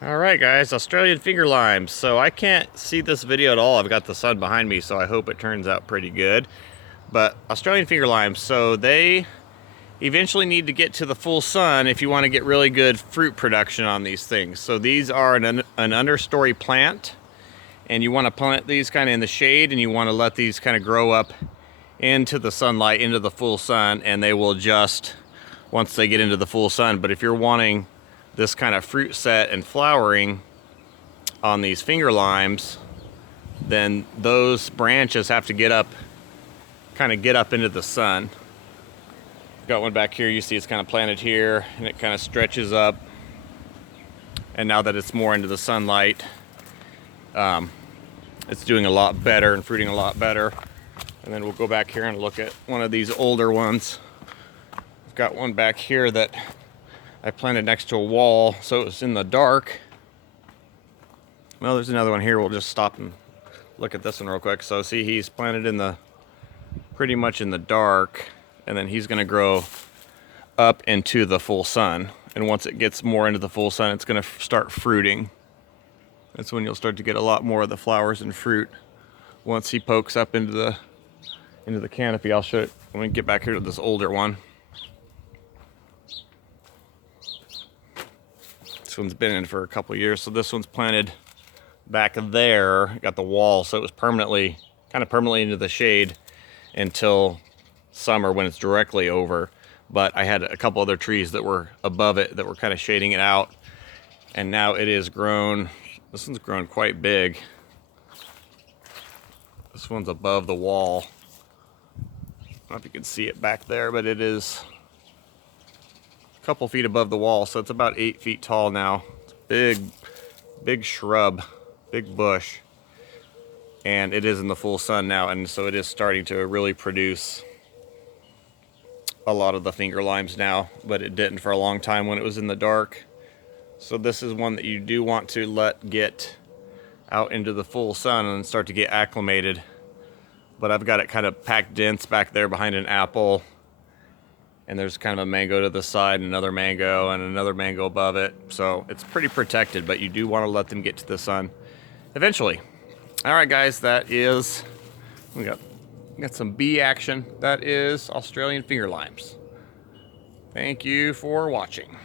Alright guys, Australian finger limes. So I can't see this video at all. I've got the sun behind me, so I hope it turns out pretty good. But Australian finger limes, so they eventually need to get to the full sun if you want to get really good fruit production on these things. So these are an understory plant, and you want to plant these kind of in the shade, and you want to let these kind of grow up into the sunlight, into the full sun, and they will adjust once they get into the full sun. But if you're wanting this kind of fruit set and flowering on these finger limes, then those branches have to get up, kind of get up into the sun. Got one back here, you see it's kind of planted here, and it kind of stretches up. And now that it's more into the sunlight, it's doing a lot better and fruiting a lot better. And then we'll go back here and look at one of these older ones. I've got one back here that I planted next to a wall, so it was in the dark. Well, there's another one here. We'll just stop and look at this one real quick. So see, he's planted in the, pretty much in the dark, and then he's gonna grow up into the full sun. And once it gets more into the full sun, it's gonna start fruiting. That's when you'll start to get a lot more of the flowers and fruit. Once he pokes up into the canopy, I'll show it when we get back here to this older one. This one's been in for a couple years, so this one's planted back there, got the wall, so it was permanently, kind of permanently into the shade until summer when it's directly over. But I had a couple other trees that were above it that were kind of shading it out, and now it is grown. This one's grown quite big. This one's above the wall. I don't know if you can see it back there, but it is a couple feet above the wall, so it's about 8 feet tall now. It's big, big shrub, big bush, and it is in the full sun now, and so it is starting to really produce a lot of the finger limes now, but it didn't for a long time when it was in the dark. So this is one that you do want to let get out into the full sun and start to get acclimated. But I've got it kind of packed dense back there behind an apple, and there's kind of a mango to the side, and another mango above it. So it's pretty protected, but you do want to let them get to the sun eventually. All right, guys, that is, we got some bee action. That is Australian finger limes. Thank you for watching.